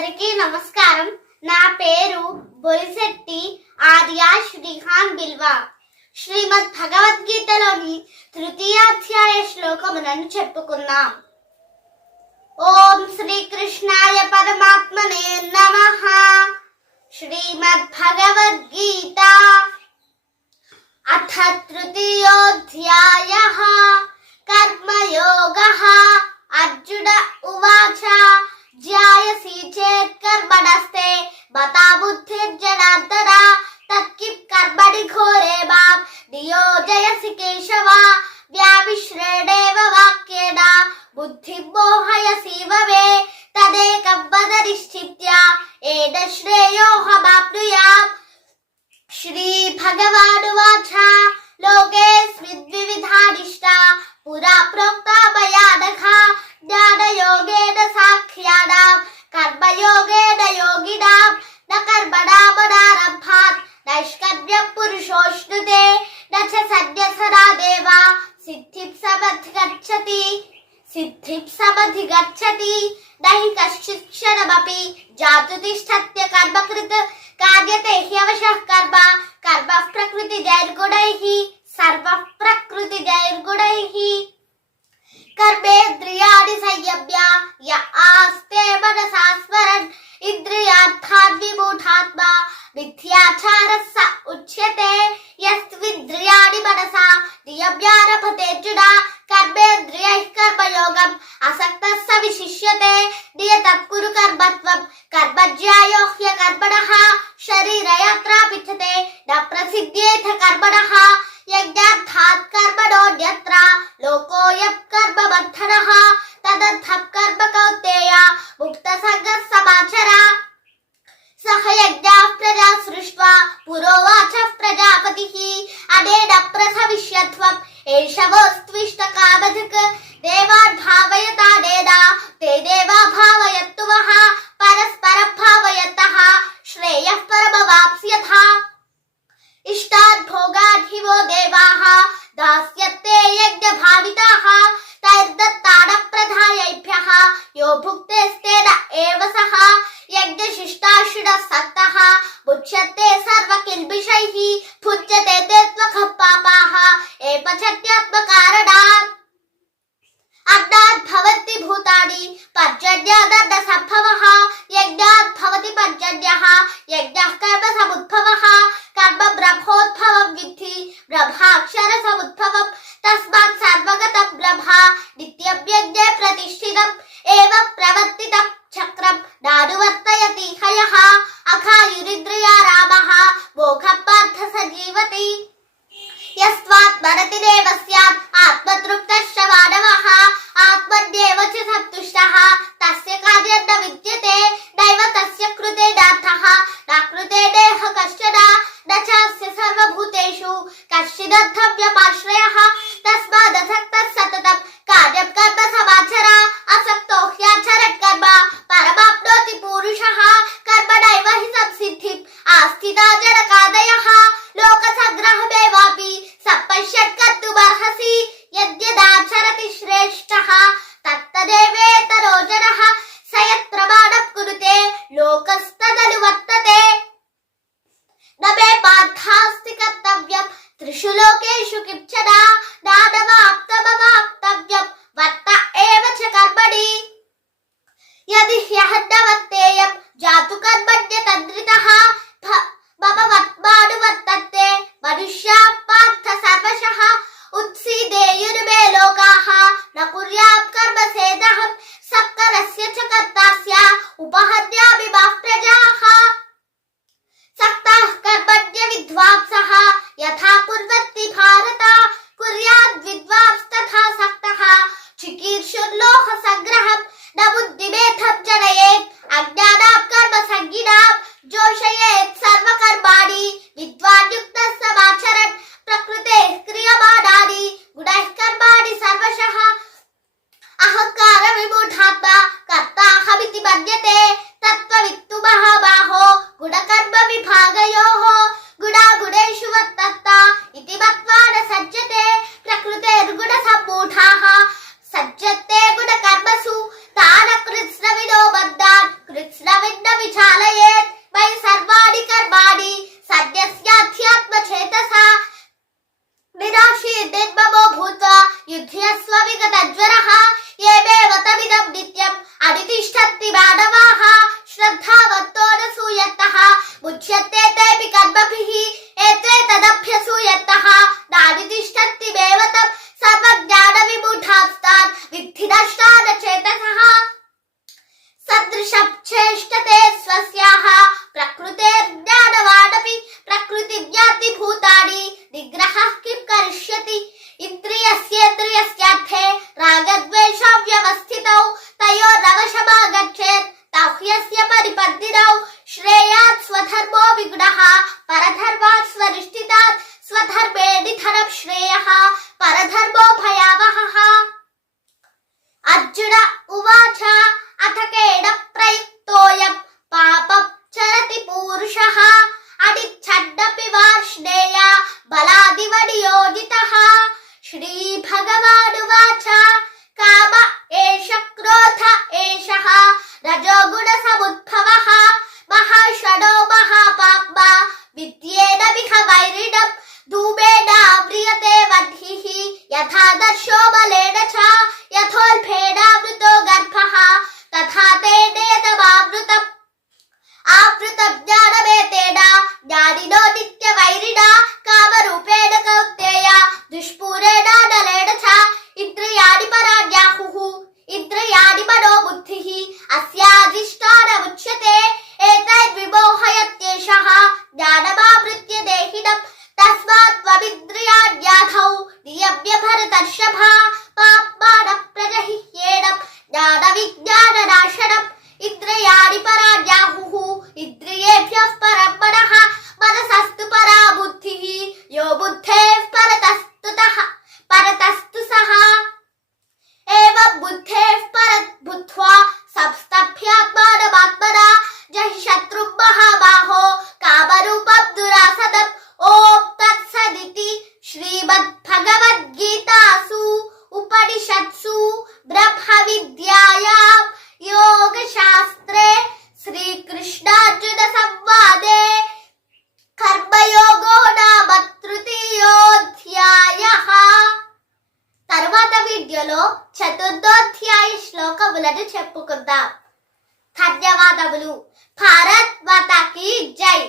అందరికీ నమస్కారం. నా పేరు బొలిశెట్టి ఆర్య శ్రీకాంత్ బిల్వా. శ్రీమద్ భగవద్గీతలోని తృతీయాధ్యాయ శ్లోకములను చెప్పుకుందాం. ఓం శ్రీకృష్ణాయ పరమాత్మనే నమః. శ్రీమద్ భగవద్గీత అథ తృతీయోధ్యాయః కర్మయోగః. అర్జున ఉవాచ జ్యాయసి చేత్ కర్మణస్తే బతా బుద్ధిర్జనార్దన తత్కిం కర్మణి ఘోరే మాం నియోజయసి కేశవ వ్యామిశ్రేణేవ వాక్యేన బుద్ధిం మోహయసీవ మే తదేకం వద నిశ్చిత్య ఏన శ్రేయోహమాప్నుయామ్. శ్రీ భగవానువాచ లోకేస్మిన్ ద్వివిధానిష్టా పురా ప్రోక్తా మయా నఘ జ్ఞానయోగేన సాంఖ్యానాం కర్మయోగేన యోగినాం న కర్మణామనారబ్ధాత్ నైష్కర్మ్యం పురుషోష్ణుతే న చ సన్యసనాదేవ సిద్ధిం సమధిగచ్చతి నహి కశ్చిత్ క్షణమపి జాతు తిష్టత్య కర్మకృత్ కార్యతే హ్యవశః కర్మ కర్మః ప్రకృతిజైర్గుణైః సర్వః ప్రకృతిజైర్గుణైః. కర్మేంద్రియాణి సంయమ్య య ఆస్తే మనసా స్మరన్ ఇంద్రియార్థాన్ విమూఢాత్మా మిథ్యాచారః స ఉచ్యతే. యస్త్వింద్రియాణి మనసా నియమ్యారభతేర్జున కర్మేంద్రియైః కర్మయోగం అసక్తః స విశిష్యతే. నియతం కురు కర్మత్వం కర్మజ్యాయో హ్యకర్మణః శరీరయాత్రాపిచ్చతే న ప్రసిద్ధ్యేథ కర్మణః యజ్ఞార్థాత్ కర్మణోన్యత్ర లోకోయం కర్మబంధనః తదర్థం కర్మ కౌంతేయ ముక్తసంగః సమాచర. సహ యజ్ఞాః ప్రజా సృష్ట్వా పురోవాచః ప్రజాపతిః అనేన ప్రసవిష్యత్వం ఏషవోస్త్విష్ట కామధుక్ దేవాన్ భావయతానేన తే దేవా భావయంతు వః పరస్పరం భావయంతః శ్రేయః పరమవాప్స్యథ. ఇష్టాన్ భోగాన్ హి వో దేవాః దాస్యతే యజ్ఞభావితాః తైర్దత్తాన ప్రధాయేభ్యః యో భుక్తేస్తేన ఏవ సః యజ్ఞశిష్టాశునః సక్తః ముచ్యతే సర్వకిల్బిషైః భుజ్యతే తే త్వఖః పాపాః ఏపచత్యాత్మకారణాత్. అన్నాద్ భవంతి భూతాని పర్జన్యాదన్న సంభవః యజ్ఞాద్ భవతి పర్జన్యః యజ్ఞః కర్మ సముద్భవః కర్మ బ్రహ్మోద్భవం విద్ధి బ్రహ్మాక్షర సముద్భవం. తస్మాత్ సర్వగతం బ్రహ్మ నిత్యం యజ్ఞే ప్రతిష్ఠితం ఏవం ప్రవర్తితం చక్రం నానువర్తయతి హయః అఘాయురింద్రియా రామః మోఘం పార్థ సజీవతి. యస్వాత్మరతిరేవ స్యాత్ ఆత్మతృప్తశ్చ మానవః ఆత్మన్యేవ చ సంతుష్టః తస్య కార్యం న విద్యతే నైవ తస్య కృతే నార్థః న కృతే నేహ కశ్చన న చాస్య సర్వభూతేషు కశ్చిదర్థవ్యమాశ్రయః. తస్మాదసక్తః సతతం కార్యం కర్మ సమాచర అసక్తో హ్యాచరన్ కర్మ పరమాప్నోతి పూరుషః కర్మణైవ హి సంసిద్ధిం ఆస్థితా జనకాదయః లోక సంగ్రహమేవాపి సంపశ్యన్ కర్తుమర్హసి యద్యదాచరతి శ్రేష్ఠః తత్తదేవేతరో జనః స యత్ ప్రమాణం కురుతే లోకస్తదనువర్తతే. న మే పార్థాస్తి కర్తవ్యం త్రిషు లోకేషు కించన నానవాప్తమవాప్తవ్యం వర్త ఏవ చ కర్మణి. యది హ్యహన్నవర్తేయం జాతు కర్మణ్యతంత్రితః మమ వర్త్మానువర్తంతే మనుష్యాః పార్థ సర్వశః ఉత్సీదేయుర్మే లోకాః న కుర్యాం కర్మ సేదహం సక్కరస్య చ కర్తాస్య ఉపహన్యామి మాః ప్రజాః. సక్తాః కర్మణ్య విద్వాంసః యథా కుర్వन्ति భారత కుర్యాద్ విద్వాంస్తథా సక్తః చికీర్షుర్లోహ సంగ్రహం న బుద్ధిమేధం జనయేత్ అజ్ఞానాం కర్మ సంగినాం జోషయేత్ సర్వకర్మాణి విద్వాన్ యుక్తః సమాచరన్ ప్రకృతేః క్రియమాణాని గుణైః కర్మాణి సర్వశః అహంకార విమూఢాత్మా కర్తాహమితి మన్యతే తత్వవిత్తు మహాబాహో గుణకర్మ విభాగయోః గుణాగుణేషు వర్తంత ఇతి మత్వా న సజ్జతే ప్రకృతేర్గుణ సమ్మూఢాః సజ్జతే గుణకర్మసు విగతజ్వరః ఏమేవ తమిదం నిత్యం అనితిష్టంతి మానవాః శ్రద్ధావంతో నసూయन्तః ముచ్యతే తేపి కర్మభిః ఏతే తదభ్యసూయन्तః నానితిష్టంతి మేవతం సర్వజ్ఞాన విమూఢాస్తాన్ విద్ధి నష్టాన చేతసః సదృశం చేష్టతే స్వస్యాః ప్రకృతేర్జ్ఞానవానపి ప్రకృతి జ్ఞాతి భూతాని నిగ్రహః కిం కరిష్యతి ఇంద్రియస్యేంద్రియస్యార్థే రాగద్వేషౌ వ్యవస్థితౌ తయోరవశమాగచ్చేత్ తౌ హ్యస్య పరిపద్దినౌ శ్రేయాత్ స్వధర్మో విగుణః పరధర్మాత్ స్వనిష్ఠితాత్ స్వధర్మే నిధనం శ్రేయః పరధర్మో భయావహః. అర్జున ఉవాచ అథ కేన ప్రయుక్తోయం పాపం చరతి పూరుషః అనిచ్ఛన్నపి వార్ష్ణేయ బలాదివ నియోజితః. శ్రీ భగవానువాచ కామ ఏష క్రోధ ఏషః రజోగుణ సముద్భవః మహాషడో మహాపాప్మా విద్యేన విహ వైరిణం ధూమేన వ్రియతే వహ్నిః యథా దర్శో బలేన చ యథోల్పేనామృతో గర్భః తథా తేనేదమామృతం ఆవృతం జ్ఞానమేతేన జ్ఞానినో నిత్యవైరిణా కామరూపేణ కౌంతేయ దుష్పూరేణ నలేన చ ఇంద్రియాణి పరాణ్యాహుః ఇంద్రియాణి మనో బుద్ధిః అస్యాధిష్టానముచ్యతే ఏతద్విమోహయత్యేషః జ్ఞానమావృత్య దేహినం తస్మాత్ త్వమింద్రియాణ్యాధౌ నియమ్య భరతర్షభ పాప్మానం ప్రజహిహ్యేనం జ్ఞాన విజ్ఞాన నాశనం ఇంద్రియాణి పరాణ్యాహుః ఇంద్రియేభ్యః పరం మనః మనసస్తు పరా బుద్ధిః యో బుద్ధేః పరతస్తు సః ఏవం బుద్ధేః పరత్ బుద్ధ్వా సంస్తభ్యాత్మానమాత్మనా జహి శత్రుం మహాబాహో కామరూపం దురాసదం. ఓం తత్సదితి శ్రీమద్భగవద్గీతాసు ఉపనిషత్సు బ్రహ్మ విద్యాయాం యోగశాస్త్రే శ్రీకృష్ణార్జున సంవాదే కర్మయోగో నామ తృతీయోధ్యాయః. తర్వాత వీడియోలో చతుర్థోధ్యాయ శ్లోకములను చెప్పుకుందాం. ధన్యవాదములు. భారత్ మాతాకి జై.